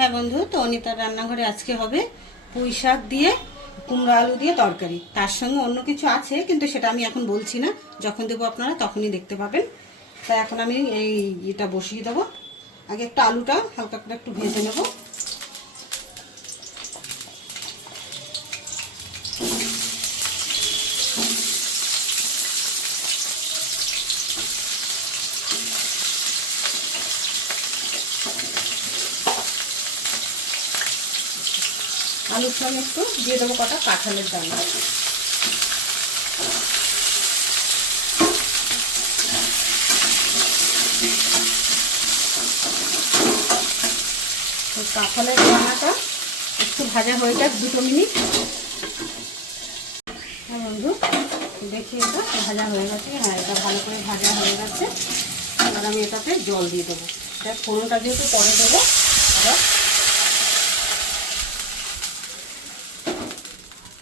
হ্যাঁ বন্ধু, তো অনিতার রান্নাঘরে আজকে হবে পুঁই শাক দিয়ে কুমড়ো আলু দিয়ে তরকারি। তার সঙ্গে অন্য কিছু আছে, কিন্তু সেটা আমি এখন বলছি না, যখন দেবো আপনারা তখনই দেখতে পাবেন। তাই এখন আমি এটা বসিয়ে দেবো। আগে একটা আলুটা হালকা করে একটু ভেজে নেব। আলুর সঙ্গে একটু দিয়ে দেবো কটা কাঁঠালের দানা। কাঁঠালের দানাটা একটু ভাজা হয়ে যাক 2 মিনিট। হ্যাঁ বন্ধু, দেখি এটা ভাজা হয়ে গেছে। হ্যাঁ, এটা ভালো করে ভাজা হয়ে গেছে। এবার আমি এটাতে জল দিয়ে দেবো। এটা ফোড়নটা যেহেতু পরে দেবো, আবার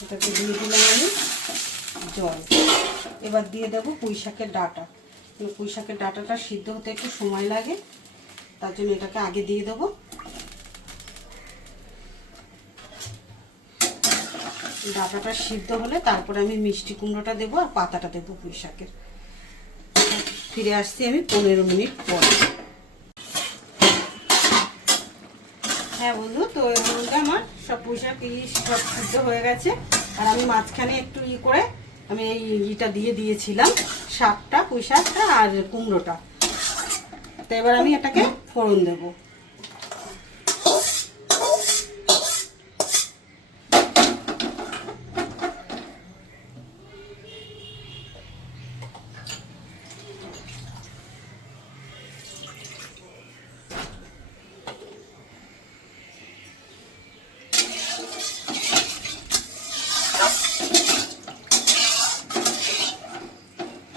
এটাকে দিয়ে দিলাম আমি জল। এবার দিয়ে দেবো পুঁই শাকের ডাঁটা। পুঁই শাকের ডাঁটাটা সিদ্ধ হতে একটু সময় লাগে, তার জন্য এটাকে আগে দিয়ে দেবো। ডাঁটাটা সিদ্ধ হলে তারপরে আমি মিষ্টি কুমড়োটা দেবো আর পাতাটা দেবো পুঁই শাকের। ফিরে আসছি আমি 15 মিনিট পর। হ্যাঁ বন্ধু, তো এর মধ্যে আমার সব পুঁই শাক সব সিদ্ধ হয়ে গেছে। আর আমি মাঝখানে একটু করে আমি এইটা দিয়ে দিয়েছিলাম, শাকটা, পুঁই শাকটা আর কুমড়োটা। তো এবার আমি এটাকে ফোড়ন দেবো।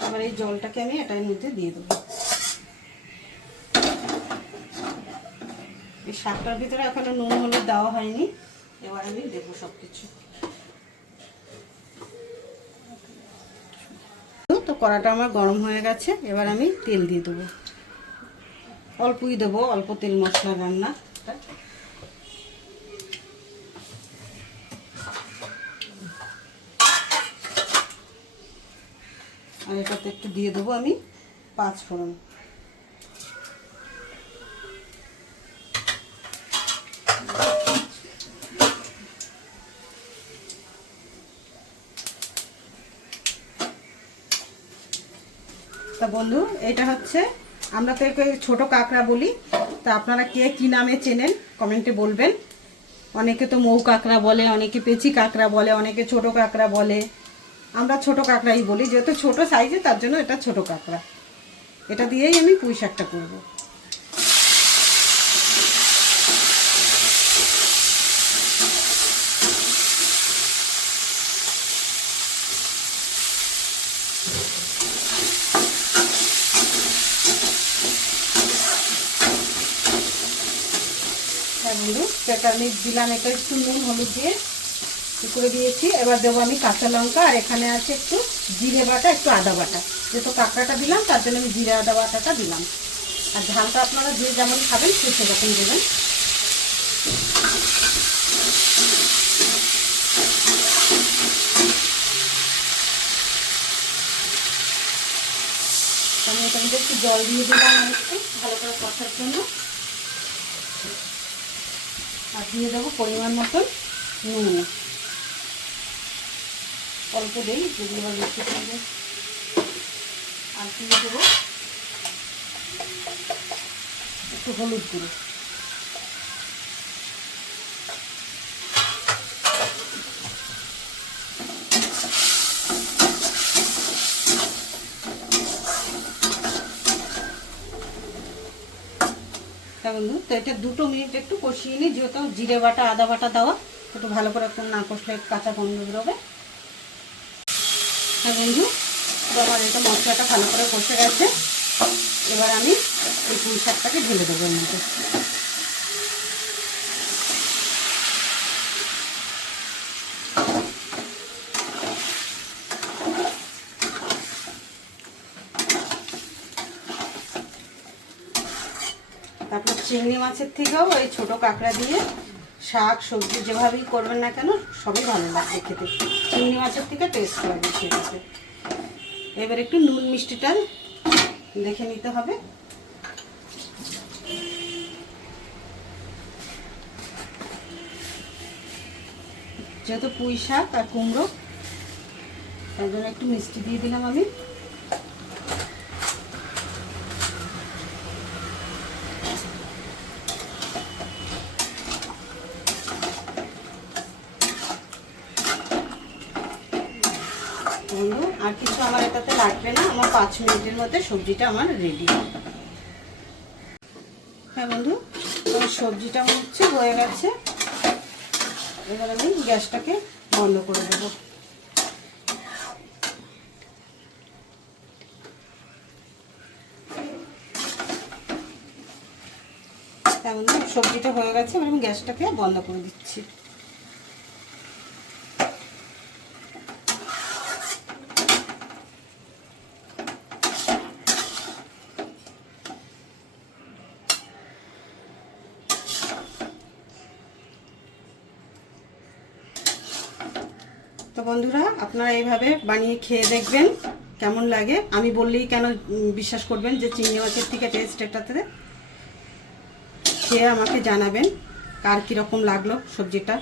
এবার এই জলটাকে আমি এটার মধ্যে দিয়ে দেবো। এই শাকটার ভিতরে এখনো নুন হলুদ দেওয়া হয়নি, এবার আমি দেবো সব কিছু। তো কড়াটা আমার গরম হয়ে গেছে, এবার আমি তেল দিয়ে দেবো। অল্পই দেবো, অল্প তেল মশলা রান্না। আর এটাতে একটু দিয়ে দেবো আমি 5 ফোড়ন। তা বন্ধু, এটা হচ্ছে, আমরা তো একে ছোটো কাঁকড়া বলি, তা আপনারা কে কী নামে চেনেন কমেন্টে বলবেন। অনেকে তো মৌ কাঁকড়া বলে, অনেকে পেঁচি কাঁকড়া বলে, অনেকে ছোটো কাঁকড়া বলে। আমরা ছোটো কাঁকড়াই বলি, যেহেতু ছোটো সাইজে তার জন্য এটা ছোটো কাঁকড়া। এটা দিয়েই আমি পুঁই শাকটা করবো। হ্যাঁ বন্ধু, সেটা আমি দিলাম, এটা একটু নুন হলুদ দিয়ে করে দিয়েছি। এবার দেবো আমি কাঁচা লঙ্কা, আর এখানে আছে একটু জিরে বাটা, একটু আদা বাটা। যেহেতু কাঁকড়াটা দিলাম তার জন্য আমি জিরে আদা বাটাটা দিলাম। আর ঝালটা আপনারা যে যেমন খাবেন সে সেরকম দেবেন। আমি এটার মধ্যে একটু জল দিয়ে দিলাম একটু ভালো করে কষার জন্য। আর দিয়ে দেবো পরিমাণ মতন নুন। অল্প দেই, যেগুলো বেশি খাবে। আর দিয়ে দেবো একটু হলুদ গুঁড়ো। বন্ধু, তো এটা 2 মিনিট একটু কষিয়ে নিই, যেহেতু জিরে বাটা আদা বাটা দেওয়া, একটু ভালো করে একটু না কষলে কাঁচা গন্ধ বেরোবে। হ্যাঁ বন্ধু, তো আমার এটা মশলাটা ভালো করে কষে গেছে। এবার আমি এই পুঁই শাকটাকে ঢেলে দেবো এর মধ্যে। তারপর চিংড়ি মাছের থেকেও এই ছোট কাঁকড়া দিয়ে শাক সবজি যেভাবেই করবেন না কেন সবই ভালো লাগবে খেতে। চিংড়ি মাছের থেকে টেস্ট লাগবে সেটাতে। এবার একটু নুন মিষ্টিটা দেখে নিতে হবে। যেহেতু পুঁই শাক আর কুমড়ো, তার জন্য একটু মিষ্টি দিয়ে দিলাম আমি। আর কিছু আমার এটাতে লাগবে না, আমার 5 মিনিটের মধ্যে সবজিটা আমার রেডি। হ্যাঁ বন্ধু, সবজিটা আমার হয়ে গেছে। এবার আমি গ্যাসটাকে বন্ধ করে দেবো। হ্যাঁ বন্ধু, সবজিটা হয়ে গেছে, এবার আমি গ্যাসটাকে বন্ধ করে দিচ্ছি। তো বন্ধুরা, আপনারা এইভাবে বানিয়ে খেয়ে দেখবেন কেমন লাগে। আমি বললেই কেন বিশ্বাস করবেন যে চিংড়ি মাছের থেকে টেস্ট এটাতে। খেয়ে আমাকে জানাবেন কার কীরকম লাগলো সবজিটা।